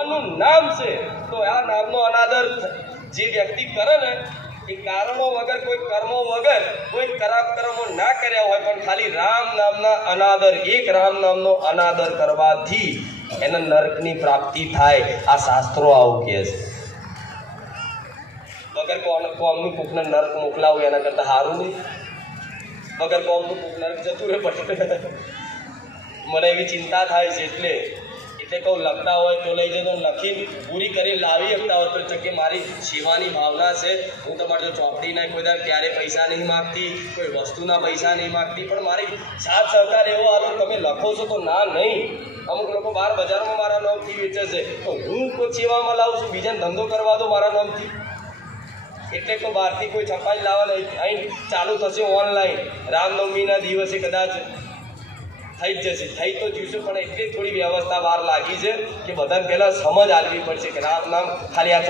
ભગવાનનું નામ છે તો આ નામનો અનાદર જે વ્યક્તિ કરે ને એ કારણો વગર કોઈ કર્મો વગર કોઈ ખરાબ કર્મો ના કર્યા હોય પણ ખાલી રામ નામના અનાદર એક રામ નામનો અનાદર કરવાથી એને નરકની પ્રાપ્તિ થાય આ શાસ્ત્રો આવું કહે છે વગર કોમનું કોકને નરક મોકલાવું એના કરતા સારું નહીં વગર કોમનું કોક નરક જતું રહે પડે મને એવી ચિંતા થાય છે એટલે કહું લખતા હોય તો લઈ જતો લખીને પૂરી કરી લાવી શકતા હોય તો કે મારી સેવાની ભાવના છે હું તમારે જો ચોપડી ના કોઈ ત્યારે પૈસા નહીં માગતી કોઈ વસ્તુના પૈસા નહીં માગતી પણ મારી સાથ સહકાર એવો આલો તમે લખો છો તો ના નહીં અમુક લોકો બહાર બજારમાં મારા નામથી વેચે છે તો હું કોઈ સેવામાં લાવું છું બીજાને ધંધો કરવા દો મારા નામથી એટલે તો બહારથી કોઈ છપાઈ લાવવા અહીં ચાલુ થશે ઓનલાઈન રામનવમીના દિવસે કદાચ થઈ જ જશે થઈ તો જઈશું પણ એટલી થોડી વ્યવસ્થા બહાર લાગી છે કે બધાને પહેલાં સમજ આપવી પડશે કે રામ નામ ખાલી આ